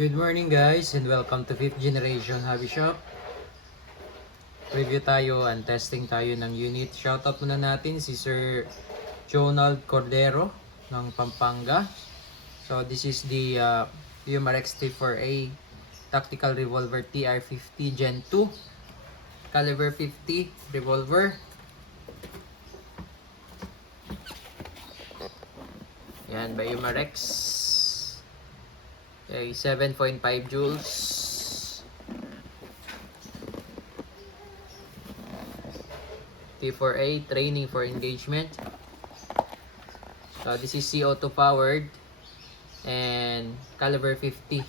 Good morning guys and welcome to 5th Generation Hobby Shop. Review tayo and testing tayo ng unit. Shoutout muna natin si Sir Jonald Cordero ng Pampanga. So this is the Umarex T4A Tactical Revolver TR50 Gen 2 Caliber 50 revolver. Yan by Umarex. Okay, 7.5 joules. T4A training for engagement. So this is CO2 powered and caliber 50.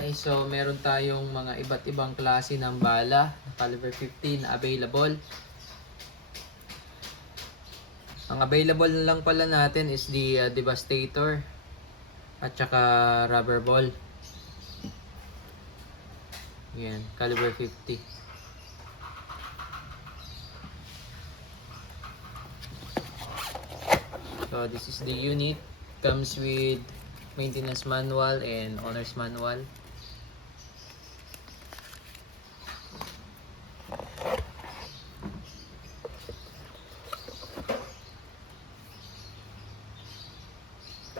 Okay, so meron tayong mga iba't ibang klase ng bala caliber 50 na available. Ang available na lang pala natin is the Devastator at saka rubber ball. Yan, caliber 50. So this is the unit. Comes with maintenance manual and owner's manual.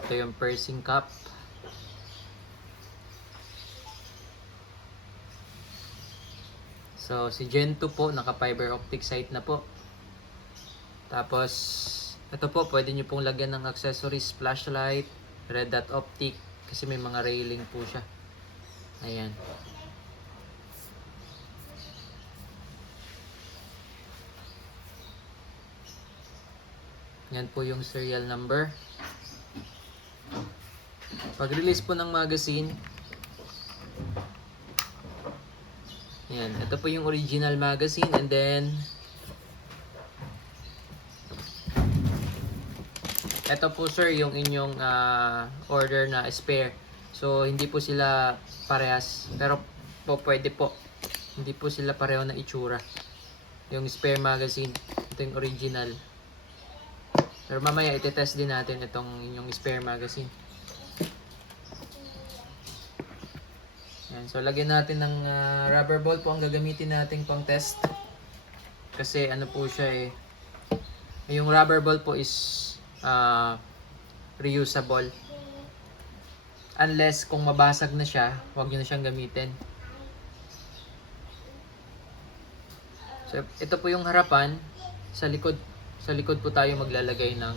Ito yung pursing cap. So si Gen 2 po naka fiber optic sight na po. Tapos ito po pwede nyo pong lagyan ng accessories, flashlight, red dot optic kasi may mga railing po siya. Ayan. Yan po yung serial number. Pag-release po ng magazine, yan, ito po yung original magazine, and then ito po sir yung inyong order na spare. So hindi po sila parehas, pero po pwede po, hindi po sila pareho na itsura. Yung spare magazine, ito yung original. Pero mamaya iti-test din natin itong inyong spare magazine. Yan, so lagyan natin ng rubber ball po ang gagamitin natin pang test. Kasi ano po siya yung rubber ball po is reusable. Unless kung mabasag na siya, huwag nyo na siyang gamitin. So ito po yung harapan. Sa likod po tayo maglalagay ng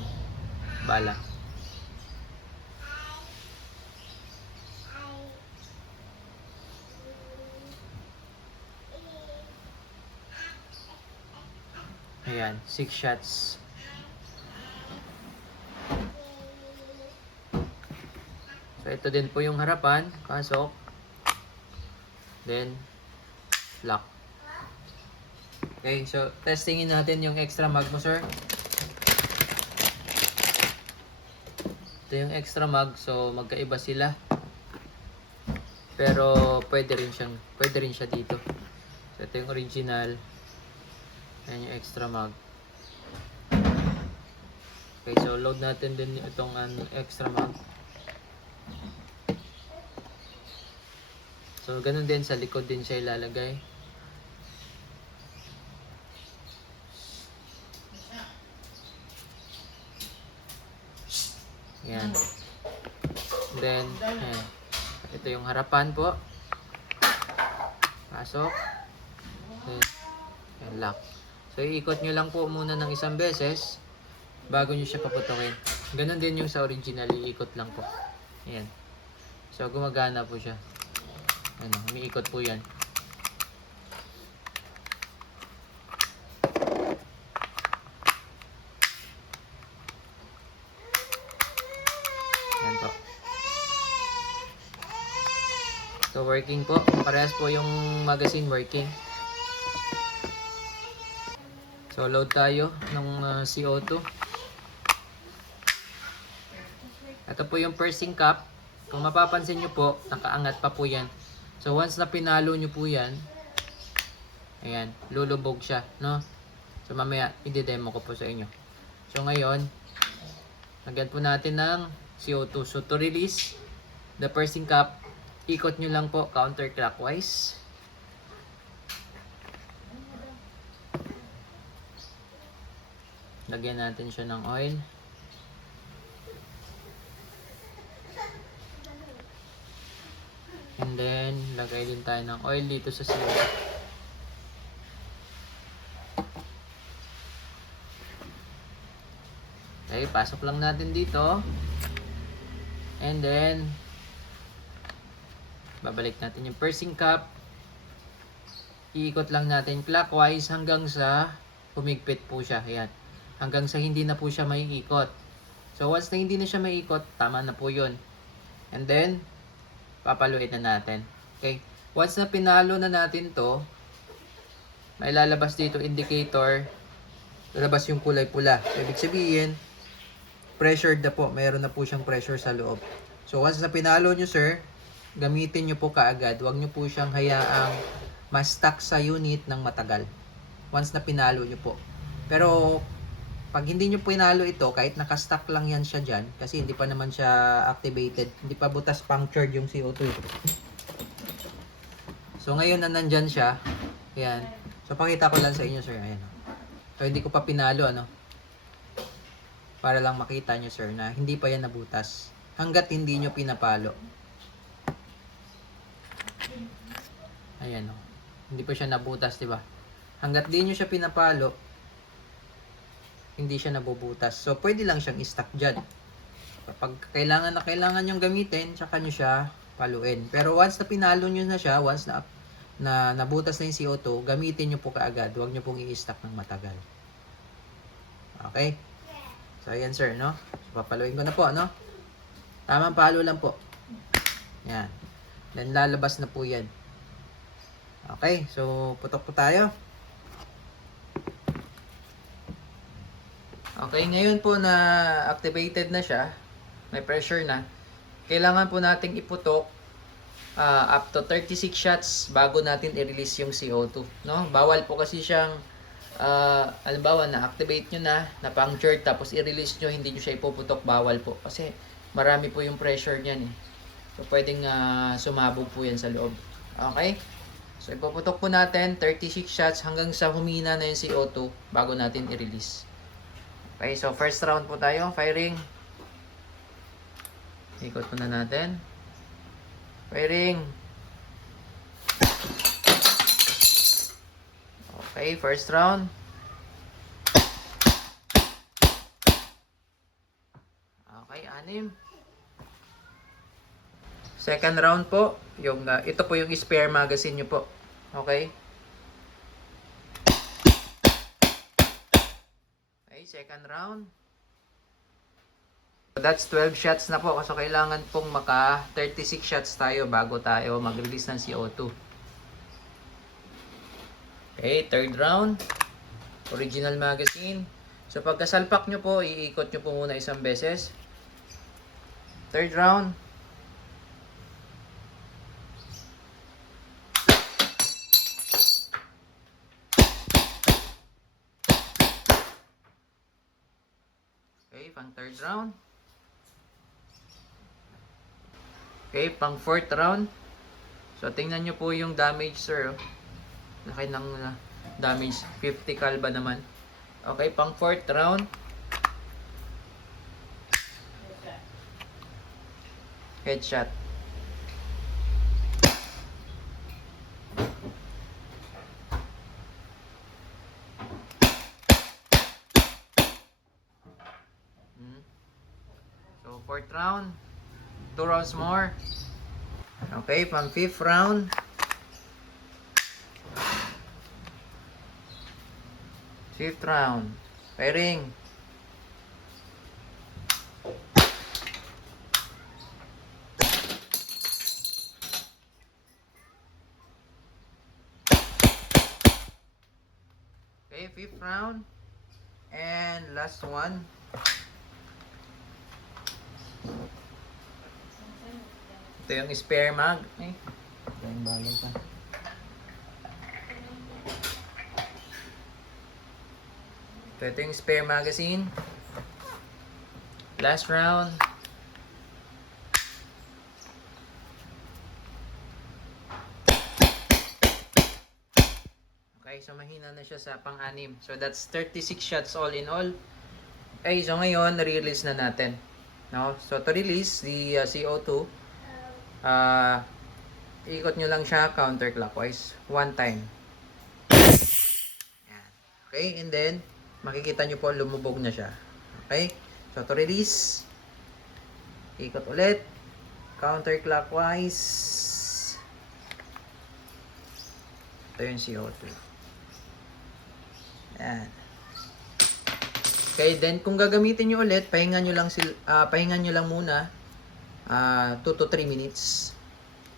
bala. Ayan, 6 shots. So ito din po yung harapan, pasok. Then lock. Okay, so testingin natin yung extra mag mo, sir. Ito yung extra mag, so magkaiba sila. Pero pwede rin siya dito. So ito yung original. Ayan yung extra mag. Okay, so load natin din itong extra mag. So ganun din sa likod din siya ilalagay. Ayan. Then ayan. Ito yung harapan po. Pasok. Ayan, lock. So iikot nyo lang po muna ng isang beses bago nyo siya paputukin. Ganon din yung sa original, iikot lang po. Ayan. So gumagana po siya. Ano, umiikot po yan. Ayan po. So working po. Parehas po yung magazine working. So load tayo ng CO2. Ito po yung pursing cap. Kung mapapansin nyo po, nakaangat pa po yan. So once na pinalo nyo po yan, ayan, lulubog siya, no? So mamaya, i-demo ko po sa inyo. So ngayon, lagyan po natin ng CO2. So to release the pursing cap, ikot nyo lang po counterclockwise. Lagyan natin siya ng oil. And then, lagay din tayo ng oil dito sa CO2. Okay, pasok lang natin dito. And then, babalik natin yung pursing cap. Iikot lang natin clockwise hanggang sa humigpit po siya. Ayan. Hanggang sa hindi na po siya maiikot. So, once na hindi na siya maiikot, tama na po yun. And then, papaluin na natin. Okay. Once na pinalo na natin to, may lalabas dito indicator. Lalabas yung kulay pula. So, ibig sabihin, pressured na po. Mayroon na po siyang pressure sa loob. So, once na pinalo nyo, sir, gamitin nyo po kaagad. Huwag nyo po siyang hayaang ma-stuck sa unit ng matagal. Once na pinalo nyo po. Pero, pag hindi nyo pinalo ito, kahit nakastuck lang yan siya dyan, kasi hindi pa naman siya activated, hindi pa butas punctured yung CO2. So, ngayon na nandyan siya, ayan. So, pakita ko lang sa inyo, sir. Ayan. So, hindi ko pa pinalo, ano. Para lang makita nyo, sir, na hindi pa yan nabutas. Hanggat hindi nyo pinapalo. Ayan, o. Hindi pa siya nabutas, diba? Hanggat di nyo siya pinapalo, hindi siya nabubutas. So, pwede lang siyang i-stack dyan. Kapag kailangan na kailangan yung gamitin, tsaka nyo siya paluin. Pero once na pinalo nyo na siya, once na nabutas na yung CO2, gamitin nyo po kaagad. Huwag nyo pong i-stack ng matagal. Okay? So, ayan sir, no? So, papaluin ko na po, no? Tamang palo lang po. Yan. Then, lalabas na po yan. Okay? So, putok po tayo. Okay, ngayon po na activated na siya, may pressure na, kailangan po nating iputok up to 36 shots bago natin i-release yung CO2. No? Bawal po kasi siyang, halimbawa na-activate nyo na-punctured, tapos i-release nyo, hindi nyo siya ipuputok, bawal po. Kasi marami po yung pressure niyan eh. So, pwedeng sumabog po yan sa loob. Okay? So, ipuputok po natin 36 shots hanggang sa humina na yung CO2 bago natin i-release. Okay, so first round po tayo, firing. Ikot po na natin. Firing. Okay, first round. Okay, 6. Second round po, yung ito po yung spare magazine nyo po. Okay? Second round. So that's 12 shots na po. So kailangan pong maka 36 shots tayo bago tayo mag-release ng CO2. Okay, third round. Original magazine. So pagkasalpak nyo po, iikot nyo po muna isang beses. Third round. Pang third round. Okay, pang fourth round. So, tingnan nyo po yung damage, sir. Laki ng damage. 50 cal ba naman? Okay, pang fourth round. Headshot. So, fourth round. 2 rounds more. Okay, pang fifth round. Fifth round. Firing. Okay, fifth round. And last one. Ito yung spare mag. Ay, ito yung bagay pa. Ito yung spare magazine. Last round. Okay, so mahina na siya sa pang-anim. So that's 36 shots all in all. Okay, so ngayon, na-release na natin. No? So to release the CO2, ikot nyo lang siya counterclockwise. One time. Yan. Okay, and then, makikita nyo po lumubog na siya. Okay, so to release, ikot ulit. Counterclockwise. Ito yung CO2. Yan. Okay, then kung gagamitin nyo ulit, pahinga nyo lang muna 2 to 3 minutes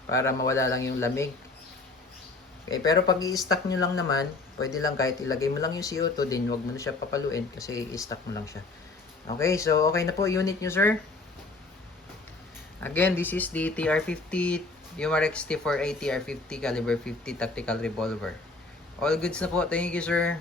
para mawala lang yung lamig. Okay, pero pag i-stack nyo lang naman, pwede lang kahit ilagay mo lang yung CO2, din wag mo na siya papaluin kasi i-stack mo lang siya. Okay, so okay na po unit nyo, sir. Again, this is the TR-50 UMARX T4A TR-50 caliber 50 tactical revolver. All goods na po. Thank you, sir.